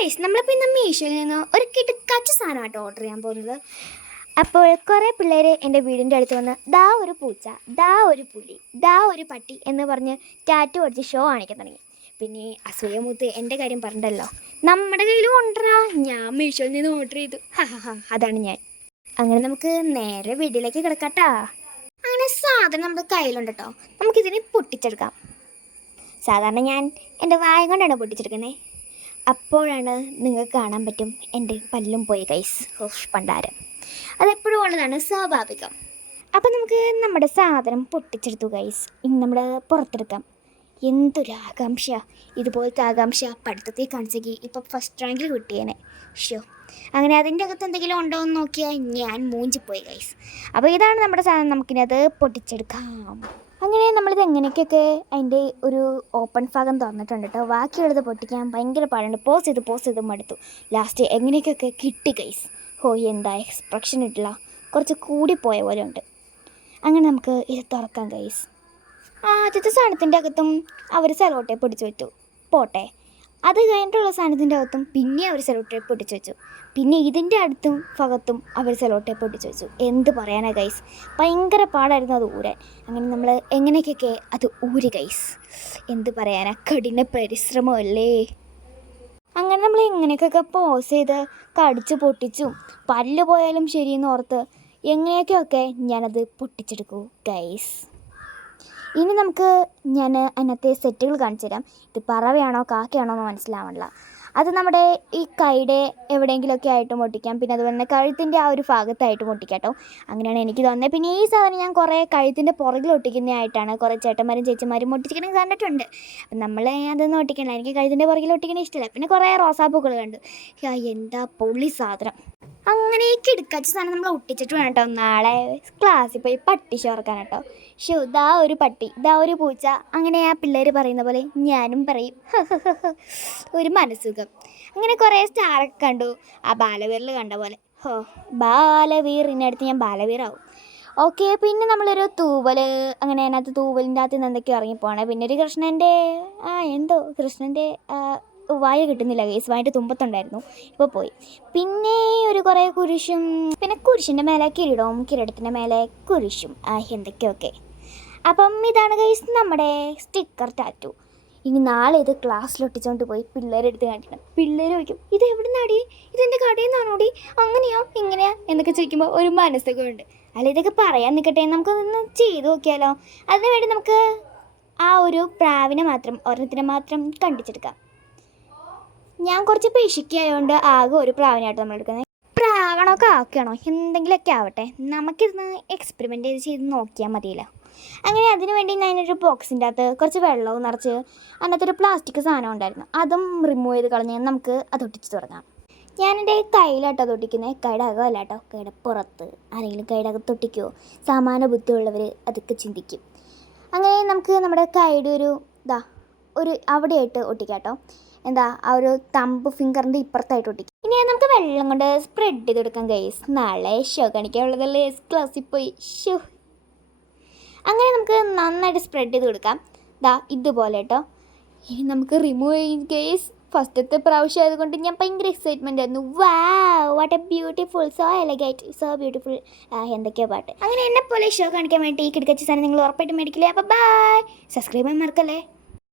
Guys നമ്മളിപ്പോൾ ഇന്ന് മീഷോയിൽ നിന്ന് ഒരു കിടുക്കാച്ച സാധനമായിട്ട് ഓർഡർ ചെയ്യാൻ പോകുന്നത്. അപ്പോൾ കുറേ പിള്ളേർ എൻ്റെ വീടിൻ്റെ അടുത്ത് വന്ന് ദാ ഒരു പൂച്ച, ദാ ഒരു പുലി, ദാ ഒരു പട്ടി എന്ന് പറഞ്ഞ് ടാറ്റു അടിച്ച് ഷോ കാണിക്കാൻ തുടങ്ങി. പിന്നെ അസൂയമൂത്ത് എൻ്റെ കാര്യം പറഞ്ഞിട്ടല്ലോ, നമ്മുടെ കയ്യിലും ഉണ്ടോ, ഞാൻ മീഷോയിൽ നിന്ന് ഓർഡർ ചെയ്തു. അതാണ് ഞാൻ. അങ്ങനെ നമുക്ക് നേരെ വീട്ടിലേക്ക് കിടക്കാട്ടാ. അങ്ങനെ സാധനം നമ്മുടെ കയ്യിലുണ്ട് കേട്ടോ, നമുക്കിതിനെ പൊട്ടിച്ചെടുക്കാം. സാധാരണ ഞാൻ എൻ്റെ വായ കൊണ്ടാണ് പൊട്ടിച്ചെടുക്കുന്നത്. അപ്പോഴാണ് നിങ്ങൾക്ക് കാണാൻ പറ്റും എൻ്റെ പല്ലും പോയി ഗൈസ്. പണ്ടാരം അതെപ്പോഴും ഉള്ളതാണ്, സ്വാഭാവികം. അപ്പം നമുക്ക് നമ്മുടെ സാധനം പൊട്ടിച്ചെടുത്തു ഗൈസ്. ഇനി നമ്മൾ പുറത്തെടുക്കാം. എന്തൊരാകാംക്ഷ! ഇതുപോലത്തെ ആകാംക്ഷ പഠിത്തത്തിൽ കാണിച്ചെങ്കിൽ ഇപ്പം ഫസ്റ്റ് റാങ്കിൽ കിട്ടിയേനെ. അങ്ങനെ അതിൻ്റെ അകത്ത് എന്തെങ്കിലും ഉണ്ടോ എന്ന് നോക്കിയാൽ ഞാൻ മൂഞ്ചിപ്പോയി ഗൈസ്. അപ്പോൾ ഇതാണ് നമ്മുടെ സാധനം, നമുക്കിനത് പൊട്ടിച്ചെടുക്കാം. അങ്ങനെ നമ്മളിത് എങ്ങനെയൊക്കെയൊക്കെ അതിൻ്റെ ഒരു ഓപ്പൺ ഭാഗം തുറന്നിട്ടുണ്ട് കേട്ടോ. ബാക്കിയുള്ളത് പൊട്ടിക്കാൻ ഭയങ്കര പാടുണ്ട്. പോസ് ചെയ്ത് മടുത്തു. ലാസ്റ്റ് എങ്ങനെയൊക്കെയൊക്കെ കിട്ടി ഗൈസ്. എന്താ എക്സ്പ്രഷൻ ഇട്ടില്ല, കുറച്ച് കൂടിപ്പോയ പോലെ ഉണ്ട്. അങ്ങനെ നമുക്ക് ഇത് തുറക്കാം ഗൈസ്. ആദ്യത്തെ സാധനത്തിൻ്റെ അകത്തും അവർ സെലോ ടേപ്പ് പിടിച്ചു വെച്ചു, പോട്ടെ. അത് കഴിഞ്ഞിട്ടുള്ള സാധനത്തിൻ്റെ അകത്തും പിന്നെ അവർ സെലോ ടേപ്പ് പിടിച്ചു വെച്ചു. പിന്നെ ഇതിൻ്റെ അടുത്തും ഭാഗത്തും അവർ സെലോ ടേപ്പ് പിടിച്ചു വെച്ചു. എന്ത് പറയാനാ ഗൈസ്, ഭയങ്കര പാടായിരുന്നു അത് ഊരാൻ. അങ്ങനെ നമ്മൾ എങ്ങനെയൊക്കെ അത് ഊരി ഗൈസ്. എന്ത് പറയാനാ, കഠിന പരിശ്രമമല്ലേ. അങ്ങനെ നമ്മൾ എങ്ങനെയൊക്കെ പോസ് ചെയ്ത് കടിച്ചു പൊട്ടിച്ചും പല്ല് പോയാലും ശരിയെന്ന് ഓർത്ത് എങ്ങനെയൊക്കെയൊക്കെ ഞാനത് പൊട്ടിച്ചെടുക്കൂ ഗൈസ്. ഇനി നമുക്ക് ഞാൻ അതിനകത്തെ സെറ്റുകൾ കാണിച്ചു തരാം. ഇത് പറവയാണോ കാക്കയാണോ എന്ന് മനസ്സിലാവണില്ല. അത് നമ്മുടെ ഈ കൈയുടെ എവിടെയെങ്കിലുമൊക്കെ ആയിട്ട് പൊട്ടിക്കാം. പിന്നെ അതുപോലെ തന്നെ കഴുത്തിൻ്റെ ആ ഒരു ഭാഗത്തായിട്ട് പൊട്ടിക്കാം കേട്ടോ. അങ്ങനെയാണ് എനിക്ക് തോന്നുന്നത്. പിന്നെ ഈ സാധനം ഞാൻ കുറേ കഴുത്തിൻ്റെ പുറകിൽ ഒട്ടിക്കുന്നതായിട്ടാണ് കുറേ ചേട്ടന്മാരും ചേച്ചിമാരും ഒട്ടിച്ചിരിക്കുന്നത് കണ്ടിട്ടുണ്ട്. അപ്പം നമ്മൾ അതൊന്നും ഒട്ടിക്കണില്ല, എനിക്ക് കഴുത്തിൻ്റെ പുറകിൽ ഒട്ടിക്കണ ഇഷ്ടമില്ല. പിന്നെ കുറേ റോസാപ്പൂക്കൾ കണ്ടു. എന്താ പൊള്ളി സാധനം. അങ്ങനെ കിടക്കാച്ച സാധനം നമ്മൾ ഒട്ടിച്ചിട്ട് വേണം കേട്ടോ നാളെ ക്ലാസ്സിൽ പോയി പട്ടി ചോർക്കാൻ കേട്ടോ. ദാ ഒരു പട്ടി, ദാ ഒരു പൂച്ച, അങ്ങനെ ആ പിള്ളേർ പറയുന്ന പോലെ ഞാനും പറയും. ഒരു മനസ്സുഖം. അങ്ങനെ കുറേ സ്റ്റാറൊക്കെ കണ്ടു, ആ ബാലവീറിൽ കണ്ട പോലെ. ബാലവീറിനടുത്ത് ഞാൻ ബാലവീറാവും. ഓക്കെ. പിന്നെ നമ്മളൊരു തൂവൽ, അങ്ങനെ അതിനകത്ത് തൂവലിൻ്റെ അകത്ത് നിന്ന് എന്തൊക്കെയോ ഇറങ്ങിപ്പോണേ. പിന്നെ ഒരു കൃഷ്ണൻ്റെ കൃഷ്ണൻ്റെ വായ കിട്ടുന്നില്ല ഗൈസ്, വായൻ്റെ തുമ്പത്തുണ്ടായിരുന്നു, ഇപ്പോൾ പോയി. പിന്നെ ഒരു കുറേ കുരിശും, പിന്നെ കുരിശിൻ്റെ മേലെ കിരീടവും, കിരീടത്തിൻ്റെ മേലെ കുരിശും, എന്തൊക്കെയൊക്കെ. അപ്പം ഇതാണ് ഗൈസ് നമ്മുടെ സ്റ്റിക്കർ ടാറ്റു. ഇനി നാളെ ഇത് ക്ലാസ്സിലൊട്ടിച്ചുകൊണ്ട് പോയി പിള്ളേരെടുത്ത് കാണിക്കണം. പിള്ളേർ ചോദിക്കും, ഇത് എവിടെ നിന്നാടി, ഇതെൻ്റെ കടയിൽ നിന്നാണോടി, അങ്ങനെയാ ഇങ്ങനെയാ എന്നൊക്കെ ചോദിക്കുമ്പോൾ ഒരു മനസ്സൊക്കെ ഉണ്ട്. അല്ല, ഇതൊക്കെ പറയാൻ നിൽക്കട്ടെ, നമുക്കൊന്ന് ചെയ്ത് നോക്കിയാലോ. അതിനു വേണ്ടി നമുക്ക് ആ ഒരു പ്രാവിനെ മാത്രം, ഒരെണ്ണത്തിനെ മാത്രം കണ്ടിച്ചെടുക്കാം. ഞാൻ കുറച്ച് പേശിക്കായതുകൊണ്ട് ആകെ ഒരു പ്രാവിനായിട്ട് നമ്മൾ എടുക്കുന്നത്. പ്രാവണോ കാക്കയാണോ എന്തെങ്കിലുമൊക്കെ ആവട്ടെ, നമുക്കിരുന്ന് എക്സ്പെരിമെൻ്റ് ചെയ്ത് നോക്കിയാൽ മതിയല്ലോ. അങ്ങനെ അതിനു വേണ്ടി ഞാനൊരു ബോക്സിൻ്റെ അകത്ത് കുറച്ച് വെള്ളവും നിറച്ച് അതിനകത്തൊരു പ്ലാസ്റ്റിക് സാധനം ഉണ്ടായിരുന്നു, അതും റിമൂവ് ചെയ്ത് കളഞ്ഞ് നമുക്ക് അത് ഒട്ടിച്ച് തുടങ്ങാം. ഞാനെൻ്റെ കയ്യിലാട്ടോ അത് ഒട്ടിക്കുന്നത്, കൈയുടെ അകമല്ല കേട്ടോ, കൈയുടെ പുറത്ത്. ആരെങ്കിലും കൈയുടെ അകത്ത് ഒട്ടിക്കുമോ? സാമാന്യ ബുദ്ധിയുള്ളവർ അതൊക്കെ ചിന്തിക്കും. അങ്ങനെ നമുക്ക് നമ്മുടെ കൈയുടെ ഒരു അവിടെയായിട്ട് ഒട്ടിക്കാം കേട്ടോ. ആ ഒരു തമ്പ് ഫിംഗറിൻ്റെ ഇപ്പുറത്തായിട്ട് ഒട്ടിക്കും. ഇനി നമുക്ക് വെള്ളം കൊണ്ട് സ്പ്രെഡ് ചെയ്ത് കൊടുക്കാം ഗൈസ്. നാളെ ഷോ കാണിക്കാനുള്ളതല്ലേ, ക്ലാസ്സിൽ പോയി അങ്ങനെ നമുക്ക് നന്നായിട്ട് സ്പ്രെഡ് ചെയ്ത് കൊടുക്കാം. ഇതുപോലെ കേട്ടോ. ഇനി നമുക്ക് റിമൂവ് ചെയ്യും ഗൈസ്. ഫസ്റ്റത്തെ പ്രാവശ്യം ആയതുകൊണ്ട് ഞാൻ ഭയങ്കര എക്സൈറ്റ്മെൻ്റ് ആയിരുന്നു. What a beautiful, so elegant, so beautiful, എന്തൊക്കെയോ പാട്ട്. അങ്ങനെ എന്നെപ്പോലെ ഷോ കാണിക്കാൻ വേണ്ടി ഈ കിടക്കച്ച സാധനം നിങ്ങൾ ഉറപ്പായിട്ടും മേടിക്കില്ലേ. അപ്പോൾ ബൈ, സബ്സ്ക്രൈബ് ചെയ്യാൻ മറക്കല്ലേ.